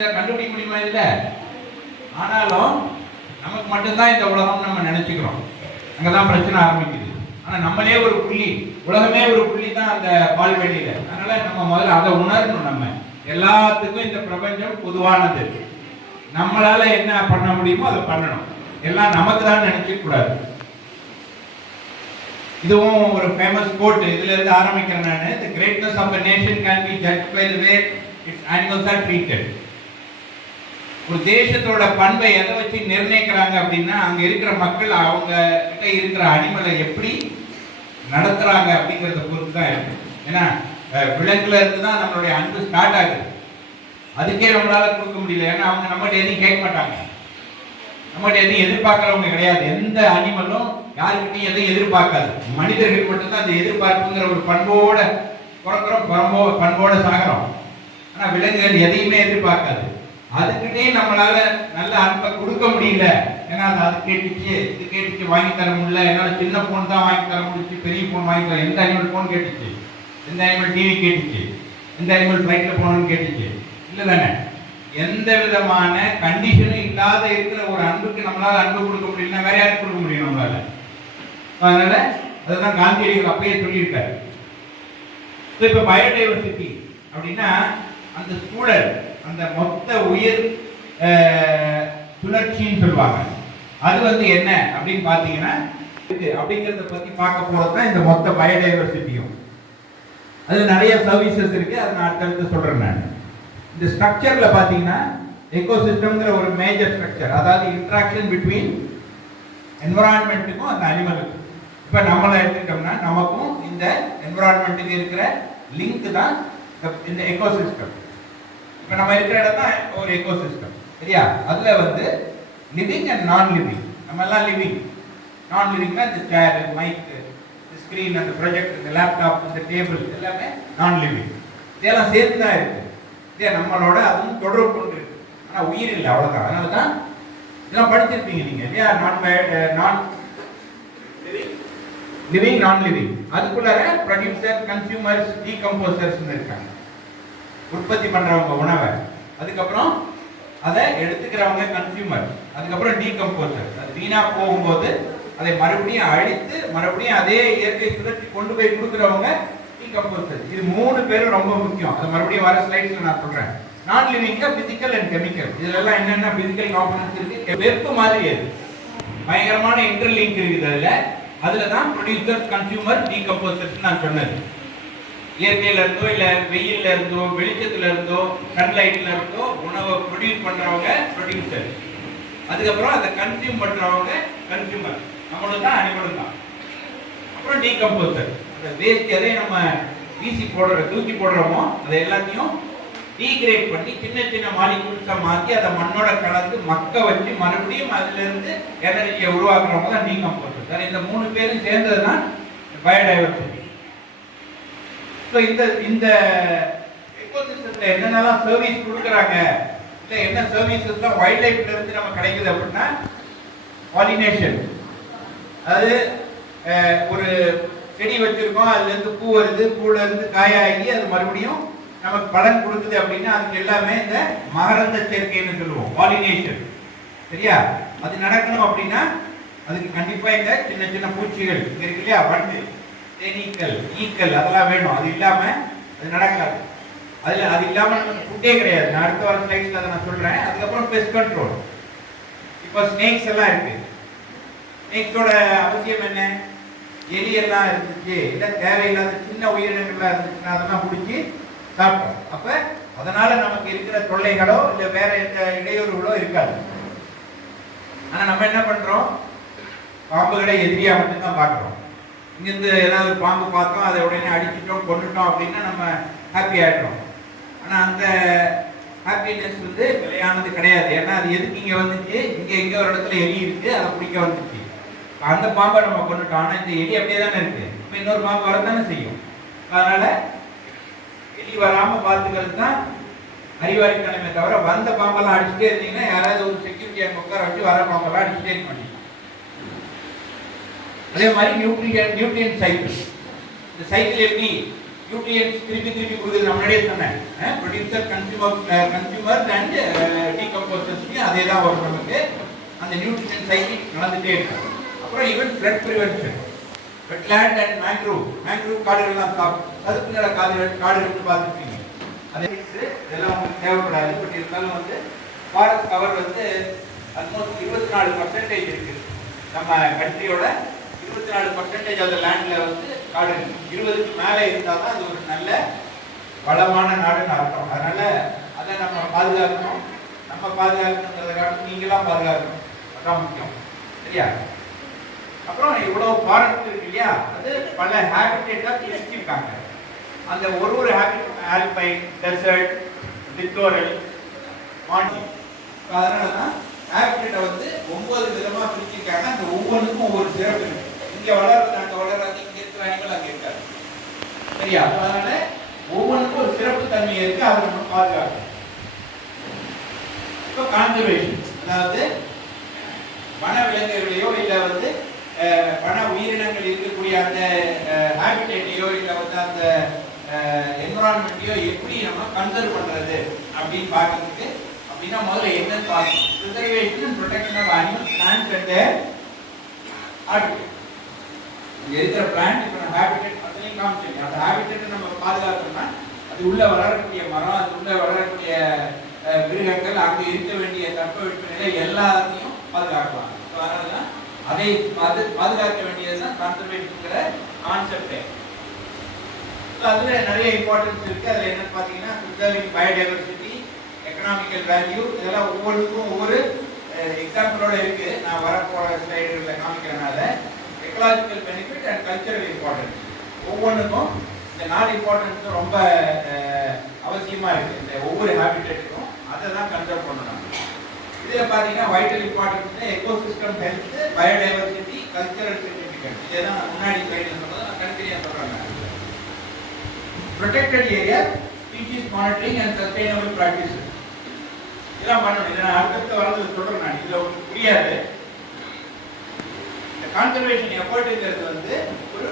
கண்டுபிடிக்க முடியுமா இல்லை? ஆனாலும் நமக்கு மட்டும்தான் இந்த உலகம் நம்ம நினைச்சுக்கிறோம். அங்கதான் பிரச்சனை ஆரம்பிக்குது. ஆனா நம்மளே ஒரு புள்ளி, உலகமே ஒரு புள்ளி தான் அந்த பால்வெளியில. அதனால நம்ம முதல்ல அதை உணரணும். நம்ம எல்லாத்துக்கும் இந்த பிரபஞ்சம் பொதுவானது. நம்மளால என்ன பண்ண முடியுமோ அதை பண்ணணும். எல்லாம் நமக்கு தான் நினைச்சுக்க கூடாது. இதுவும் ஒரு ஃபேமஸ் கோட். இதுல இருந்து ஆரம்பிக்கிறேன் நான். The greatness of a nation can be judged by the way its animals are treated. ஒரு தேசத்தோட பண்பை எதை வச்சு நிர்ணயிக்கிறாங்க அப்படின்னா, அங்க இருக்கிற மக்கள் அவங்க கிட்ட இருக்கிற அனிமலை எப்படி நடத்துறாங்க அப்படிங்கறத பொறுத்து தான் இருக்கு. ஏன்னா விலங்குல இருந்து தான் நம்மளுடைய அன்பு ஸ்டார்ட் ஆகுது. அதுக்கே நம்மளால கொடுக்க முடியல. ஏன்னா அவங்க நம்மகிட்ட எதையும் கேட்க மாட்டாங்க, நம்மகிட்ட எதையும் எதிர்பார்க்கிறவங்க கிடையாது. எந்த அனிமலும் யாருக்கிட்டையும் எதையும் எதிர்பார்க்காது. மனிதர்கள் மட்டும்தான் அந்த எதிர்பார்ப்புங்கிற ஒரு பண்போட பிறக்கிறோம், பண்போட சாகிறோம். ஆனா விலங்குகள் எதையுமே எதிர்பார்க்காது. அதுக்கிட்டே நம்மளால நல்ல அன்பை கொடுக்க முடியல. ஏன்னா அது கேட்டுச்சு, இது கேட்டுச்சு, வாங்கி தர முடியல. என்னால சின்ன போன் தான் வாங்கி தர முடிச்சு, பெரிய போன் வாங்கி தர. எந்த அனிமல் போன் கேட்டுச்சு, எந்த அனிமல் டிவி கேட்டுச்சு, எந்த அனிமல் ஃபிளைட்ல போகணும்னு கேட்டுச்சு? இல்லை தானே? எந்த விதமான கண்டிஷனும் இல்லாத இருக்கிற ஒரு அன்புக்கு நம்மளால அன்பு கொடுக்க முடியலன்னா வேற யாருக்கு கொடுக்க முடியும் நம்மளால? அதனால அதுதான் காந்தியடிகள் அப்பயே சொல்லியிருக்காரு. இப்ப பயோடைவர்சிட்டி அப்படின்னா அந்த சூழல், அந்த மொத்த உயிர் சுழற்சின்னு சொல்லுவாங்க. அது என்ன அப்படின்னு பாத்தீங்கன்னா அப்படிங்கறத பத்தி பார்க்க போறதுதான் இந்த மொத்த பயோடைவர்சிட்டியும். அது நிறைய சர்வீசஸ் இருக்கு. அதை நான் அடுத்தடுத்து சொல்றேன். நான் இந்த ஸ்ட்ரக்சர்ல பாத்தீங்கன்னா எக்கோசிஸ்டம்ங்கிற ஒரு மேஜர் ஸ்ட்ரக்சர், அதாவது இன்டராக்ஷன் பிட்வீன் என்விரான்மெண்ட்டுக்கும் அந்த அனிமலுக்கும். இப்ப நம்மளை எடுத்துட்டோம்னா நமக்கும் இந்த என்விரான்மெண்ட்டுக்கு இருக்கிற லிங்க் தான் இந்த எக்கோசிஸ்டம். இப்ப நம்ம இருக்கிற இடம் தான் ஒரு எக்கோசிஸ்டம், சரியா? அதுல லிவிங் அண்ட் நான் லிவிங். நம்ம எல்லாம் லிவிங். நான் லிவிங்னா இந்த சேர், மைக், இந்த ஸ்கிரீன், அந்த ப்ரொஜெக்ட், இந்த லேப்டாப், இந்த டேபிள் எல்லாமே நான் லிவிங். இதெல்லாம் சேர்த்து தான் இருக்கு. இதே நம்மளோட அதுவும் தொடர்பு கொண்டு இருக்கு. ஆனா உயிர் இல்லை, அவ்வளவுதான். அதனால தான் இதெல்லாம் படிச்சிருப்பீங்க நீங்க இல்லையா? நான் லிவிங், நான் லிவிங். அதுக்குள்ளார ப்ரொடியூசர், கன்சியூமர்ஸ், டீகம்போசர்ஸ் இருக்காங்க. உற்பத்தி பண்றவங்க உணவை, அதுக்கப்புறம் அதை எடுத்துக்கிறவங்க கன்சியூமர், அதுக்கப்புறம் டீகம்போசர். அது வீணா போகும்போது அதை மறுபடியும் அழித்து மறுபடியும் அதே இயற்கை சுழற்சி கொண்டு போய் கொடுக்குறவங்க டீகம்போசர். இது மூணு பேரும் ரொம்ப முக்கியம். அது மறுபடியும் வர ஸ்லைட்ஸ்ல நான் சொல்றேன். நான் லிவிங்ல பிசிக்கல் அண்ட் கெமிக்கல். இதுல எல்லாம் என்னென்ன பிசிக்கல் காம்பனன்ட்ஸ் இருக்கு? வெப்ப மாதிரி அது பயங்கரமான இன்டர்லிங்க் இருக்குது. அதுல தான் ப்ரொடியூசர், கன்சியூமர், டீகம்போசர்ஸ் நான் சொன்னது. இயற்கையில இருந்தோ இல்ல வெயில்ல இருந்தோ வெளிச்சத்துல இருந்தோ சன்லைட்ல இருந்தோ உணவை ப்ரொடியூஸ் பண்றவங்க ப்ரொடியூசர். அதுக்கப்புறம் அதை கன்சியூம் பண்றவங்க கன்சியூமர். நம்மளும் தான், அனிமலும் தான். அப்புறம் டீகம்போசர். அந்த வேஸ்ட் எதை நம்ம தூக்கி போடுறோமோ அதை எல்லாத்தையும் டீகிரேட் பண்ணி சின்ன சின்ன மாலிகூல்ஸா மாற்றி அதை மண்ணோட கலந்து மக்க வச்சு மறுபடியும் அதுல இருந்து எனர்ஜியை உருவாக்குறவங்க தான் டீகம்போசர். இந்த மூணு பேரும் சேர்ந்தது தான் பயோடைவர்சிட்டி. இந்த எக்கோசிஸ்டத்துல என்னென்னலாம் சர்வீஸ் கொடுக்குறாங்க, இல்ல என்ன சர்வீசஸ் தான் வைல்ட் லைஃப்ல இருந்து நம்ம கிடைக்குது அப்படின்னா, பாலினேஷன். அது ஒரு செடி வச்சிருக்கோம், அதுல இருந்து பூ வருது, பூல இருந்து காயாகி அது மறுபடியும் நமக்கு பலன் கொடுக்குது அப்படின்னா அதுக்கு எல்லாமே இந்த மகரந்த சேர்க்கைன்னு சொல்லுவோம், பாலினேஷன், சரியா? அது நடக்கணும் அப்படின்னா அதுக்கு கண்டிப்பா இந்த சின்ன சின்ன பூச்சிகள் இருக்கு இல்லையா, வண்டு, தேனீக்கள், ஈக்கள், அதெல்லாம் வேணும். அது இல்லாம அது நடக்காது. அது இல்லாம ஃபுட்டே கிடையாது. நான் அடுத்த வார ஸ்லைட்ஸ்ல அதை நான் சொல்றேன். அதுக்கப்புறம் பெஸ்ட் கண்ட்ரோல். இப்போ ஸ்னேக்ஸ் எல்லாம் இருக்கு. ஸ்னேக்ஸோட அவசியம் என்ன? எலி எல்லாம் இருந்துச்சு, இல்ல தேவையில்லாத சின்ன உயிரினங்கள்லாம் இருந்துச்சுன்னா அதெல்லாம் பிடிச்சி சாப்பிட்டோம். அப்ப அதனால நமக்கு இருக்கிற தொல்லைகளோ இல்ல வேற எந்த இடையூறுகளோ இருக்காது. ஆனா நம்ம என்ன பண்றோம்? பாம்புகளை எதிரியா மட்டும்தான் பார்க்கிறோம். இங்கிருந்து ஏதாவது பாம்பு பார்த்தோம், அதை உடனே அடிச்சிட்டோம், கொண்டுட்டோம் அப்படின்னா நம்ம ஹாப்பி ஆயிடுறோம். ஆனா அந்த ஹாப்பினஸ் நிலையானது கிடையாது. ஏன்னா அது எதுக்கு இங்க வந்துச்சு? இங்க ஒரு இடத்துல எலி இருக்கு, அதை பிடிக்க வந்துச்சு. அந்த பாம்பை நம்ம கொண்டுட்டோம். ஆனா இந்த எலி அப்படியே தானே இருக்கு. இப்ப இன்னொரு பாம்பு வரத்தானே செய்யும். அதனால எலி வராம பார்த்துக்கிறது தான் அறிவாளித்தனமே தவிர வந்த பாம்பெல்லாம் அடிச்சுட்டே இருந்தீங்கன்னா யாராவது ஒரு செக்யூரிட்டி அங்கே உட்கார வச்சு வர பாம்பெல்லாம் அடிச்சுட்டே இருக்க மாட்டீங்க. அதே மாதிரி நியூட்ரியன் சைக்கிள். இந்த சைக்கிள் எப்படி நியூட்ரியன்ஸ் திருப்பி திருப்பி கொடுக்குது. நான் முன்னாடியே சொன்னேன், ப்ரொடியூசர் கன்சியூமர் அண்ட் டீகம்போசர்ஸ்லையும் அதே தான் வரும் நமக்கு. அந்த நியூட்ரிஷன் சைக்கிள் நடந்துகிட்டே இருக்கும். அப்புறம் even flood prevention, wetland and mangrove காடுகள்லாம் சதுப்பு நில காடுகள் பார்த்துருப்பீங்க. அதே இதெல்லாம் உங்களுக்கு தேவைப்படாது. பட் இருந்தாலும் வந்து ஃபாரஸ்ட் கவர் வந்து ஆல்மோஸ்ட் 24% இருக்கு. நம்ம கண்ட்ரியோட 24% ஆஃப் த லேண்ட்ல வந்து காடு 20க்கு மேலே இருந்தால் தான் அது ஒரு நல்ல வளமான நாடுன்னு அர்த்தம். அதனால அதை நம்ம பாதுகாக்கணும். நம்ம பாதுகாக்கணுங்கிறத காட்டு நீங்களாம் பாதுகாக்கணும், அதான் முக்கியம். சரியா? அப்புறம் இவ்வளவு ஃபாரஸ்ட் இருக்கு இல்லையா, அது பல ஹேபிடேட்டா பிரிச்சிருக்காங்க. அந்த ஒரு ஆல்பைன், டெசர்ட், லிட்டோரல், மான்சூன், அதனால தான் ஹேபிடேட்டை வந்து 9 விதமா பிரிச்சிருக்காங்க. அந்த ஒவ்வொன்றுக்கும் ஒவ்வொரு சிறப்பு இருக்கு. இங்க வளர்றது அங்க வளர்றது, இங்க இருக்கிற அனிமல் அங்க இருக்காது. சரியா? அதனால ஒவ்வொன்றுக்கும் ஒரு சிறப்பு தன்மை இருக்கு, அதை நம்ம பாதுகாக்கணும். இப்போ கான்சர்வேஷன், அதாவது வன விலங்குகளையோ இல்ல வந்து வன உயிரினங்கள் இருக்கக்கூடிய அந்த ஹேபிடேட்டையோ இல்ல வந்து அந்த என்விரான்மெண்ட்டையோ எப்படி நம்ம கன்சர்வ் பண்றது அப்படின்னு பார்க்கறதுக்கு அப்படின்னா முதல்ல என்னன்னு பார்க்கணும். Preservation and protection of animals, plants and habitat. இங்க இருக்கிற பிளான்ட் இப்போ நம்ம ஹேபிடேட் அதுலையும் காமிச்சிருக்கேன். அந்த ஹேபிடேட்டை நம்ம பாதுகாக்கணும்னா அது உள்ள வளரக்கூடிய மரம், அது உள்ள வளரக்கூடிய மிருகங்கள், அங்கே இருக்க வேண்டிய தட்பவெட்ப நிலை எல்லாத்தையும் பாதுகாக்கலாம். அதனால அதை பாதுகாக்க வேண்டியதுதான் கான்சர்வேஷன்ங்கிற கான்செப்டே. அதுல நிறைய இம்பார்ட்டன்ஸ் இருக்கு. அதுல என்னன்னு பாத்தீங்கன்னா ப்ரிசர்விங் பயோடைவர்சிட்டி, எக்கனாமிக்கல் வேல்யூ, இதெல்லாம் ஒவ்வொன்றுக்கும் ஒவ்வொரு எக்ஸாம்பிளோட இருக்கு. நான் வரப்போற ஸ்லைடுல காமிக்கிறனால ecological benefit and cultural importance ஒவ்வொன்றுக்கும் இந்த 4 இம்பார்ட்டன்ஸ் ரொம்ப அவசியமா இருக்கு. இந்த ஒவ்வொரு ஹேபிடேட்டுக்கும் அதை தான் கன்சர்வ் பண்ணணும். இதுல பாத்தீங்கன்னா vital importance ecosystem health, biodiversity, cultural significance. இதெல்லாம் முன்னாடி ஸ்லைட்ல சொன்னது நான் கண்டினியூ சொல்றேன். Protected area, species monitoring and sustainable practices இதெல்லாம் பண்ணணும். இதை நான் அடுத்தடுத்து வரது சொல்றேன். நான் இதுல உங்களுக்கு புரியாது. இந்த கான்சர்வேஷன் எஃபர்ட்ங்கிறது வந்து ஒரு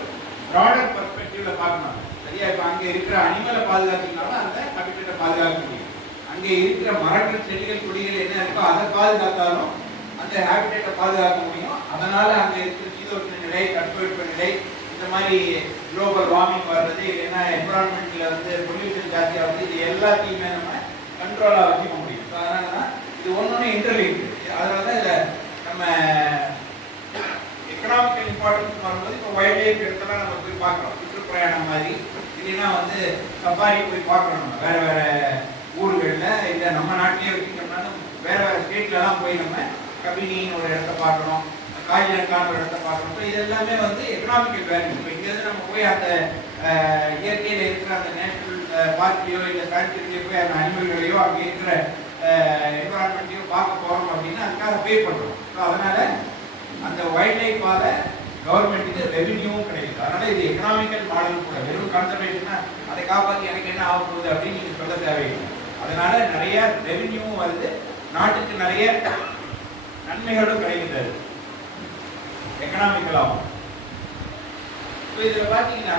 ப்ராடர் பெர்ஸ்பெக்டிவ்ல பார்க்கணும். சரியா? இப்போ அங்கே இருக்கிற அனிமலை பாதுகாத்தீங்கனாலும் அந்த ஹேபிடேட்டை பாதுகாக்க முடியும். அங்கே இருக்கிற மரங்கள், செடிகள், கொடிகள் என்ன இருக்கோ அதை பாதுகாத்தாலும் அந்த ஹேபிடேட்டை பாதுகாக்க முடியும். அதனால அங்கே இருக்கிற சீதோஷ்ண நிலை, தட்பவெட்ப நிலை, இந்த மாதிரி குளோபல் வார்மிங் வர்றது, இல்லைன்னா என்விரான்மெண்ட்ல வந்து பொல்யூஷன் ஜாஸ்தியாக வந்து இது எல்லாத்தையுமே நம்ம கண்ட்ரோலாக வச்சுக்க முடியும். அதனால தான் இது ஒன்னொன்று இன்டர்லிங்க். அதனால தான் இதில் நம்ம எக்கனாமிக்கல் இம்பார்ட்டன்ஸ் வரும்போது இப்போ வைல்ட் லைஃப் இடத்துல நம்ம போய் பார்க்குறோம். சுற்றுப்பிரயாணம் மாதிரி, இல்லைன்னா வந்து சஃபாரி போய் பார்க்குறோம். நம்ம வேற வேற ஊர்களில் இல்லை நம்ம நாட்டிலே வச்சுக்கிட்டோம்னாலும் வேற வேற ஸ்டேட்லலாம் போய் நம்ம கபினின்னு ஒரு இடத்த பார்க்குறோம், காய்கறிக்கான ஒரு இடத்த பார்க்குறோம். ஸோ இது எல்லாமே வந்து எக்கனாமிக்கல் வேல்யூ. இப்போ இங்கேருந்து நம்ம போய் அந்த இயற்கையில் இருக்கிற அந்த நேஷனல் பார்க்லையோ இல்லை சான்ச்சுரியிலையோ போய் அந்த அனிமல்களையோ அங்கே இருக்கிற என்விரான்மெண்ட்டையோ பார்க்க போகிறோம் அப்படின்னா அதுக்காக பே பண்ணுறோம். ஸோ அதனால அந்த வைல்ட் லைஃபால கவர்மெண்ட்டுக்கு ரெவென்யூவும் கிடைக்குது. அதனால இது எக்கனாமிக்கல் மாடல் கூட. வெறும் கன்சர்வேஷனா அதை காப்பாற்றி எனக்கு என்ன ஆக போகுது அப்படின்னு நீங்கள் சொல்ல தேவையில்லை. அதனால நிறைய ரெவென்யூவும் வருது, நாட்டுக்கு நிறைய நன்மைகளும் கிடைக்கிறது எக்கனாமிக்கலாகவும். ஸோ இதில் பார்த்தீங்கன்னா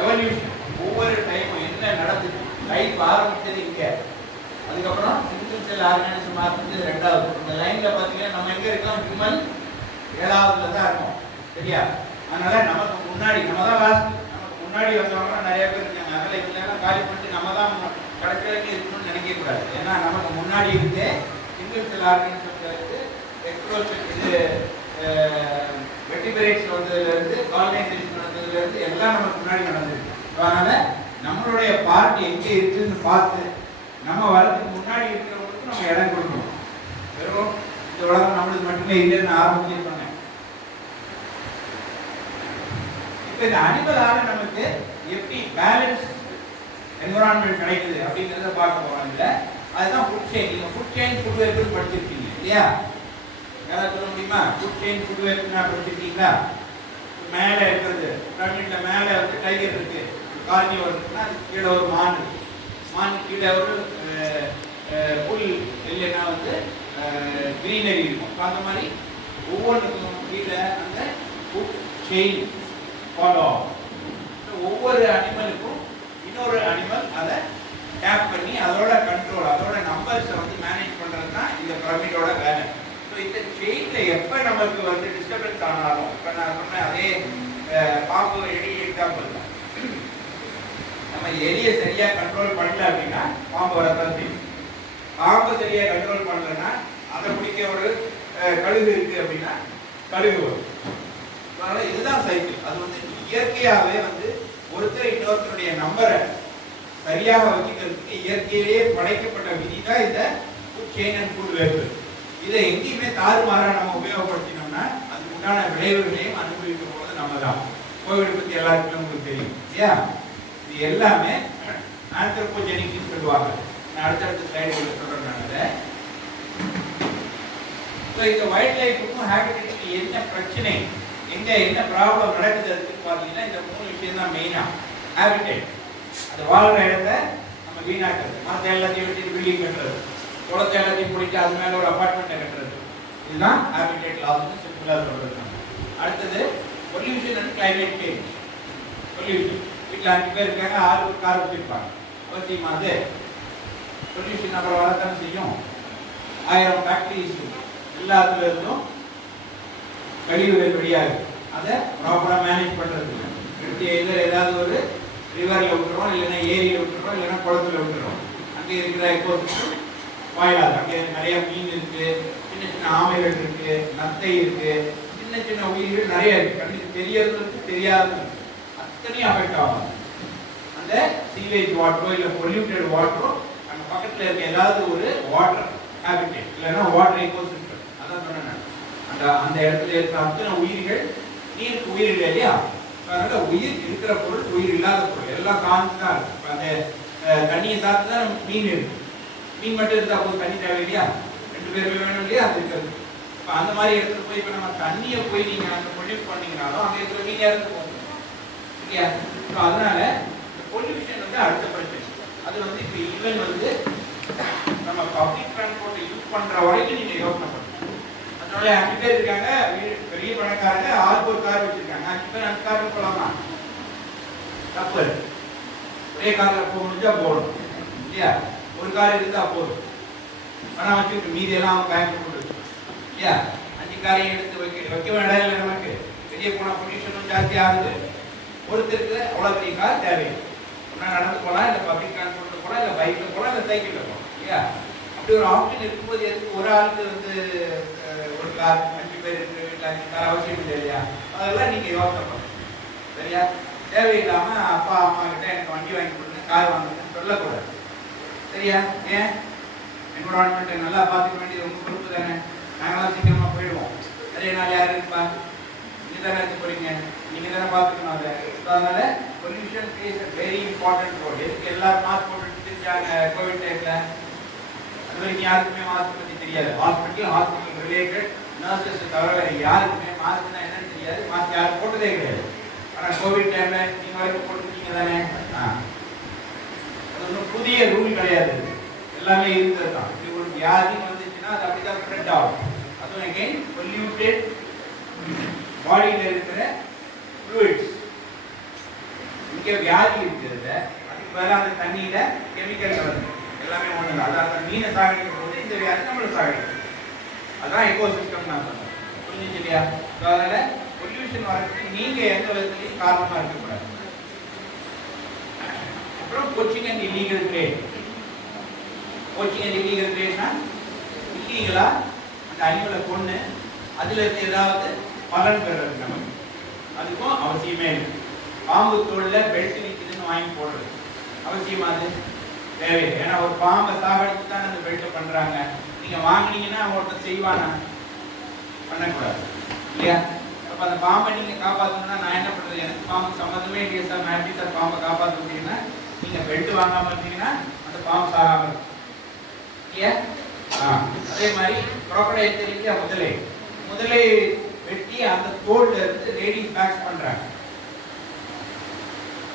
எவல்யூஷன் ஒவ்வொரு டைமும் என்ன நடந்துச்சு. லைஃப் ஆரம்பிச்சது இங்கே, அதுக்கப்புறம் சிங்கிள் செல் ஆர்கானிசம் ஆரம்பிச்சது 2வது. இந்த லைன்ல பார்த்தீங்கன்னா நம்ம எங்கே இருக்கலாம், ஹியூமன் 7வதுல தான் இருக்கும். சரியா? அதனால நமக்கு முன்னாடி நம்ம தான் லாஸ்ட், நமக்கு முன்னாடி வந்தவங்க நிறைய பேர் இருக்காங்க. அதனால இதெல்லாம் காலி பண்ணிட்டு நம்ம தான் கடைசி வரைக்கும் இருக்கணும்னு நினைக்க கூடாது. ஏன்னா நமக்கு முன்னாடி இருந்தே சிங்கிள் செல் ஆர்கானிசம்ல இருந்து எக்ஸ்ப்ளோஷன், இது வெர்டிபிரேட்ஸ் வந்ததுல இருந்து காலனைசேஷன் வந்ததுல இருந்து எல்லாம் நமக்கு முன்னாடி நடந்திருக்கு. அதனால நம்மளுடைய பார்ட் எங்கே இருக்குன்னு பார்த்து நம்ம வரதுக்கு முன்னாடி இருக்கிறவங்களுக்கு நம்ம இடம் கொடுக்கணும். வெறும் இந்த உலகம் நம்மளுக்கு மட்டுமே இல்லைன்னு ஆரம்பிச்சிருப்பாங்க. இப்போ இந்த அனிமலால நமக்கு எப்படி பேலன்ஸ் என்விரான்மெண்ட் கிடைக்குது அப்படிங்கிறத பார்க்க போறோம். இல்லை அதுதான் ஃபுட் செயின். நீங்கள் ஃபுட் செயின் ஃபுட் வெப்னு படிச்சிருக்கீங்க இல்லையா? யாராவது சொல்ல முடியுமா? ஃபுட் செயின் ஃபுட் வெப்னா படிச்சிருக்கீங்களா? மேலே இருக்கிறது பிரமிட்ல மேலே வந்து டைகர் இருக்கு, கார்னிவோர் இருக்குன்னா கீழே ஒரு மான் இருக்கு, மான் கீழே ஒரு புல் இல்லைன்னா வந்து கிரீனரி இருக்கும். அந்த மாதிரி ஒவ்வொன்றுக்கும் கீழே அந்த ஃபுட் செயின் ஃபாலோ ஆகும். ஒவ்வொரு அனிமலுக்கும் இன்னொரு அனிமல் அதை டேப் பண்ணி அதோட கண்ட்ரோல், அதோட நம்பர்ஸை வந்து மேனேஜ் பண்ணுறது தான் இந்த பிரமிடோட வேலை. ஸோ இந்த செயினில் எப்போ நமக்கு வந்து டிஸ்டர்பன்ஸ் ஆனாலும், இப்போ நான் சொன்ன அதே பாம்பு எலி எக்ஸாம்பிள் தான், நம்ம எலியை சரியாக கண்ட்ரோல் பண்ணல அப்படின்னா பாம்பு வரத்தான் செய்யும். பாம்பை சரியாக கண்ட்ரோல் பண்ணலைன்னா அதை பிடிக்க ஒரு கழுகு இருக்கு அப்படின்னா கழுகு வரும். அதனால இதுதான் சைக்கிள். அது வந்து இயற்கையாகவே வந்து ஒருத்தர் இன்னொருத்தருடைய நம்பரை சரியாக வச்சுக்கிறதுக்கு இயற்கையிலேயே படைக்கப்பட்ட விதி தான் இந்த food chain and food world. இதை எங்கேயுமே தாறுமாறாக நம்ம உபயோகப்படுத்தினோம்னா அதுக்கு உண்டான விளைவுகளையும் அனுபவிக்க போகிறது நம்ம தான். கோவிட் பற்றி எல்லாருக்குமே உங்களுக்கு தெரியும் இல்லையா? இது எல்லாமே ஆந்த்ரோபோஜெனிக்னு சொல்லுவாங்க. நான் அடுத்தடுத்த ஸ்லைடுகளில் சொல்கிறேன். நான் இதை இந்த வைல்ட் லைஃபுக்கும் ஹேபிட்டேட்டுக்கும் என்ன பிரச்சனை, எங்கே என்ன ப்ராப்ளம் நடக்குது அதுக்கு பார்த்தீங்கன்னா இந்த 3 விஷயம் தான் மெயினாக. ஹேபிட்டேட், அது வாழ்கிற இடத்த நம்ம வீணாக்குறது, மரத்தை எல்லாத்தையும் வச்சு பில்டிங் கட்டுறது, குளத்தை எல்லாத்தையும் பிடிச்சி அது மேலே ஒரு அப்பார்ட்மெண்ட்டை கட்டுறது, இதுதான் ஹேபிட்டேட் லாஸ்ன்னு சிம்பிளாக சொல்கிறது. அடுத்தது pollution and climate change. Pollution, வீட்டில் 5 பேர் இருக்காங்க, 6 கார் வச்சுருப்பாங்க, அவசியமா அது பொல்யூஷன் அப்புறம் வரத்தானே செய்யும். 1000 ஃபேக்ட்ரிஸ் எல்லாத்துல இருந்தும் கழிவுகள் வெளியாகுது. அதை ப்ராப்பராக மேனேஜ் பண்ணுறது எடுத்து ஏதாவது ஒரு ரிவரில் விட்டுறோம், இல்லைன்னா ஏரியில் விட்டுறோம், இல்லைன்னா குளத்துல விட்டுறோம். அங்கே இருக்கிற எக்கோசிஸ்டம் வாயிலாது. அங்கே நிறைய மீன் இருக்கு, சின்ன சின்ன ஆமைகள் இருக்கு, நத்தை இருக்கு, சின்ன சின்ன உயிர்கள் நிறைய இருக்கு. கண்ணுக்கு தெரியறதுக்கு தெரியாத அத்தனையும் அஃபெக்ட் ஆகும். அந்த சீவேஜ் வாட்டரோ இல்லை பொல்யூட்டட் வாட்டரோ அங்கே பக்கத்தில் இருக்க ஏதாவது ஒரு வாட்டர் ஹேபிட்டேட் இல்லைன்னா வாட்டர் எக்கோசிஸ்டம், அதான் சொன்னேன். அந்த இடத்துல இருக்கிற அத்தனை உயிர்கள் நீருக்கு உயிர் இல்லை இல்லையா? அதனால உயிர் இருக்கிற பொருள், உயிர் இல்லாத பொருள் எல்லாம் காஞ்சு தான் இருக்கு. அந்த தண்ணியை சாப்பிட்டு தான் மீன் இருக்கு. மீன் மட்டும் இருந்தா போதும், தண்ணி தேவை இல்லையா? 2 பேருமே வேணும் இல்லையா? அது இருக்கிறது. இப்போ அந்த மாதிரி இடத்துல போய் இப்போ நம்ம தண்ணியை போய் நீங்க அங்கே ப்ரொடியூஸ் பண்ணீங்கனாலும் அங்கே இருக்கிற மீன் இறந்து போகும் இல்லையா? ஸோ அதனால இந்த பொல்யூஷன் வந்து அடுத்த பிரச்சனை. அது வந்து இப்போ ஈவன் வந்து நம்ம பப்ளிக் டிரான்ஸ்போர்ட்டை யூஸ் பண்ற வரைக்கும் நீங்க யோசனை பண்ணுங்க. அதனால 5 பேர் இருக்காங்க, பெரிய பணக்காரங்க, 6 ஒரு கார் வச்சிருக்காங்க. 5 பேர் 5 கார்ல போலாமா? தப்பு. ஒரே கார்ல போக முடிஞ்சா போகணும் இல்லையா? ஒரு கார் இருந்தா போதும். பணம் வச்சுட்டு மீதி எல்லாம் பேங்க் போட்டு இல்லையா? 5 காரையும் எடுத்து வைக்க வேண்டாம் இல்லை. நமக்கு வெளியே போன பொல்யூஷனும் ஜாஸ்தி ஆகுது. ஒருத்தருக்கு அவ்வளோ பெரிய கார் தேவையில்லை. ஒன்றா நடந்து போகலாம், இல்லை பப்ளிக் டிரான்ஸ்போர்ட்டில் போகலாம், இல்லை பைக்கில் போகலாம், இல்லை சைக்கிளில் போகலாம் இல்லையா? அப்படி ஒரு ஆப்ஷன் இருக்கும்போது எதுக்கு ஒரு ஆளுக்கு வந்து ஒரு கார், 5 பேர் இருக்கு வீட்டில் 5 கார் அவசியம் இல்லை இல்லையா? அதெல்லாம் நீங்கள் யோசனை பண்ணுங்க சரியா? தேவையில்லாமல் அப்பா அம்மா கிட்ட எனக்கு வண்டி வாங்கி கொடுங்க, கார் வாங்குறதுன்னு சொல்லக்கூடாது சரியா? ஏன்? என்விரான்மெண்ட்டை நல்லா பார்த்துக்க வேண்டியது ரொம்ப பொறுப்பு தானே. நாங்களாம் சீக்கிரமாக போயிடுவோம். நிறைய நாள் யார் இருப்பா? நீங்கள் தானே எடுத்து போறீங்க, நீங்கள் தானே பார்த்துக்கணும் அதை. அதனால pollution plays a very important role. எதுக்கு எல்லாரும் மாஸ்க் போட்டுட்டு தெரிஞ்சாங்க கோவிட் டைம்ல? அது வரைக்கும் யாருக்குமே மாஸ்க் பற்றி தெரியாது. ஹாஸ்பிட்டல் ரிலேட்டட் நர்சஸ் தவிர வேறு யாருக்குமே மாஸ்க்னா என்னன்னு தெரியாது. மாஸ்க் யாரும் போட்டதே கிடையாது. ஆனால் கோவிட் டைம்ல நீங்கள் வரைக்கும் போட்டுருக்கீங்க தானே? அது ஒன்றும் புதிய ரூல் கிடையாது, எல்லாமே இருந்தது தான். இப்படி ஒரு வியாதி வந்துச்சுன்னா அது அப்படிதான் ஸ்ப்ரெட் ஆகும். அதுவும் அகைன் பொல்யூட்டட் பாடியில் இருக்கிற ஃப்ளூயிட்ஸ். இங்கே வியாதி இருக்கிறத அதுக்கு வேற அந்த தண்ணியில கெமிக்கல் கலந்து எல்லாமே ஒன்று தான். அதாவது மீனை சாகடிக்கும் போது இந்த வியாதி நம்மளை சாகடிக்கும். அதான் எக்கோசிஸ்டம் நான் சொன்னேன். புரிஞ்சுச்சு இல்லையா? அதனால பொல்யூஷன் வரதுக்கு நீங்க எந்த விதத்துலையும் காரணமா இருக்கக்கூடாது. அப்புறம் poaching and illegal trade. Poaching and illegal ட்ரேட்னா இல்லீகலா அந்த அனிமலை கொண்டு அதுல இருந்து ஏதாவது பலன் பெறது நமக்கு, அதுக்கும் அவசியமே இல்லை. பாம்பு தோல்ல பெல்ட் நிற்குதுன்னு வாங்கி போடுறது அவசியமா? அது தேவையில்லை. ஏன்னா ஒரு பாம்பை சாகடிச்சு தான் அந்த பெல்ட்டை பண்றாங்க. நீங்க வாங்கினீங்கன்னா ஒருத்தர் செய்வானா? பண்ணக்கூடாது இல்லையா? அப்ப அந்த பாம்பை நீங்க காப்பாற்றணும்னா நான் என்ன பண்றது? எனக்கு பாம்பு சம்மந்தமே இல்லையா சார், நான் எப்படி சார் பாம்பை காப்பாற்ற முடியும்னா நீங்க பெல்ட் வாங்காம இருந்தீங்கன்னா அந்த பாம்பு சாகாம இருக்கும் இல்லையா? அதே மாதிரி crocodile தெரிஞ்சா முதலை வெட்டி அந்த தோல்ல இருந்து லேடிஸ் பேக்ஸ் பண்றாங்க.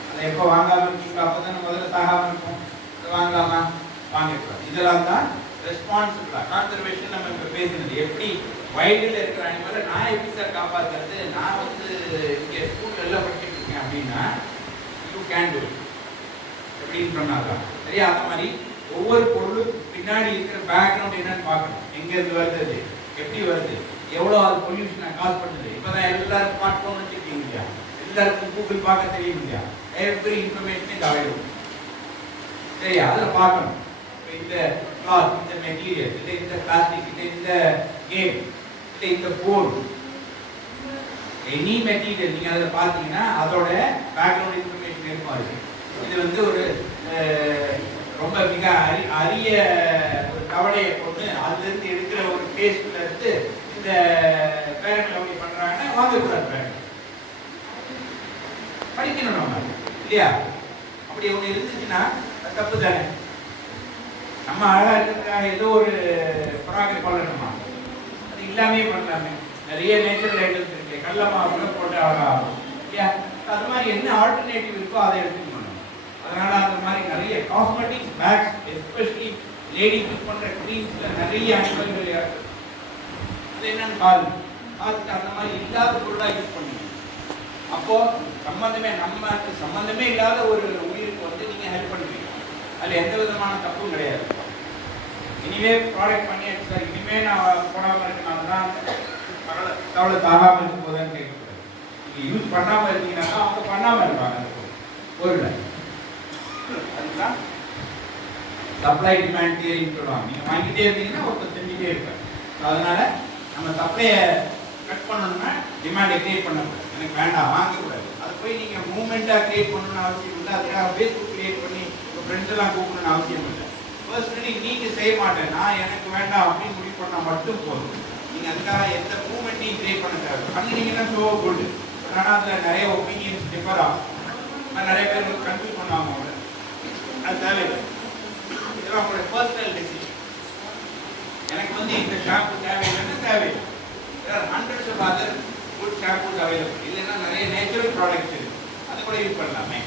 அதை எப்போ வாங்காம இருக்கீங்களோ அப்போதானே முதல்ல சாகாம இருக்கும். அதை வாங்கலாமா? வாங்கிக்கலாம். இதெல்லாம் தான் ரெஸ்பான்சிபிளா கான்சர்வேஷன் நம்ம இப்ப பேசுனது. எப்படி வைல்டில் இருக்கிற அனிமலை நான் எப்படி சார் காப்பாற்றுறது? நான் வந்து இங்கே ஸ்கூல்ல எல்லாம் படிச்சுட்டு இருக்கேன் அப்படின்னா கேன் டு எப்படின்னு சொன்னாதான் சரியா. அந்த மாதிரி ஒவ்வொரு பொருளும் பின்னாடி இருக்கிற பேக்ரவுண்ட் என்னன்னு பார்க்கணும். எங்க இருந்து வருது, அது எப்படி வருது, எவ்வளோ அது பொல்யூஷனை காஸ் பண்ணுது. இப்போதான் எல்லாரும் ஸ்மார்ட் ஃபோன் வச்சுருக்கீங்க இல்லையா, எல்லாருக்கும் கூகுள் பார்க்க தெரியும் இல்லையா, எவ்ரி இன்ஃபர்மேஷன் இஸ் அவைலபிள் சரியா. அதில் பார்க்கணும் இந்த கிளாத், இந்த மெட்டீரியல், இல்லை இந்த பிளாஸ்டிக், இல்லை இந்த கேம், இல்லை இந்த போன், எனி மெட்டீரியல் நீங்கள் அதில் பார்த்தீங்கன்னா அதோட பேக்ரவுண்ட் இன்ஃபர்மேஷன் இருக்கும். இது வந்து ஒரு ரொம்ப மிக அரிய ஒரு கவலையை கொண்டு அதுலேருந்து எடுக்கிற ஒரு பேஸ்ட்ல இருந்து இந்த பேரண்ட் எப்படி பண்ணுறாங்கன்னா வாங்கக்கூடாது. பேரண்ட் படிக்கணும் நம்ம இல்லையா. அப்படி ஒன்று இருந்துச்சுன்னா அது தப்பு தானே. நம்ம அழகாக இருக்கிறதுக்காக ஏதோ ஒரு ப்ராடக்ட் பண்ணணுமா, அது இல்லாமே பண்ணலாமே. நிறைய நேச்சுரல் ஐட்டம்ஸ் இருக்கு, கடல மாவு கூட போட்டு அழகாகும் இல்லையா. அது மாதிரி என்ன ஆல்டர்னேட்டிவ் இருக்கோ அதை எடுத்துக்கணும். அதனால அந்த மாதிரி நிறைய cosmetics packs, especially ladies use பண்ணுற க்ரீம்ஸ்ல நிறைய அனிமல்கள் இருக்கு. அது என்னன்னு பார்த்துட்டு அந்த மாதிரி இல்லாத பொருளாக யூஸ் பண்ணுங்க. அப்போ நமக்கு சம்பந்தமே இல்லாத ஒரு உயிருக்கு வந்து நீங்க ஹெல்ப் பண்ணுவீங்க. அதில் எந்த விதமான தப்பும் கிடையாது. இனிமே ப்ராடக்ட் பண்ணியாச்சு சார், இனிமே நான் போடாமல் இருக்கனால தான் கவலை தாகாமல் இருக்கும் போதுன்னு கேட்கக்கூடாது. நீங்கள் யூஸ் பண்ணாமல் இருக்கீங்கன்னா அவங்க பண்ணாமல் இருப்பாங்க அந்த பொருளை. அதுதான் சப்ளை டிமாண்ட் தியரின்னு சொல்லுவாங்க. நீங்கள் வாங்கிட்டே இருந்தீங்கன்னா ஒருத்தர் செஞ்சுட்டே இருப்பார். அதனால நம்ம சப்ளையை கட் பண்ணணும்னா டிமாண்டை கிரியேட் பண்ணக்கூடாது. எனக்கு வேண்டாம், வாங்கக்கூடாது. அது போய் நீங்கள் மூவ்மெண்ட்டாக கிரியேட் பண்ணணும்னு அவசியம் இல்லை. அதுக்காக ஃபேஸ்புக் கிரியேட் பண்ணி உங்கள் ஃப்ரெண்ட்ஸ் எல்லாம் கூப்பிடணும்னு அவசியம் இல்லை. பர்சனலி நீங்கள் செய்ய மாட்டேன், நான் எனக்கு வேண்டாம் அப்படின்னு முடிவு பண்ணால் மட்டும் போதும். நீங்கள் அதுக்காக எந்த மூவ்மெண்ட்டையும் கிரியேட் பண்ண தேவை. பண்ணினீங்கன்னா ஷோ குட். ஆனால் அதில் நிறைய ஒப்பீனியன்ஸ் டிஃபர் ஆகும். நிறைய பேர் கன்ஃபியூஸ் பண்ணுவாங்க. அவங்க அது தேவையில்லை. இதெல்லாம் உங்களுடைய பர்சனல் டெசிஷன். எனக்கு வந்து இந்த ஷாம்பு தேவையில்லைன்னா தேவையில்லை. Hundreds of other good shampoos available. இல்லைன்னா நிறைய நேச்சுரல் ப்ராடக்ட்ஸ் இருக்கு, அதை கூட யூஸ் பண்ணலாமே.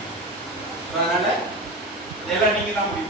அதனால இதெல்லாம் நீங்கள் தான் முடிவு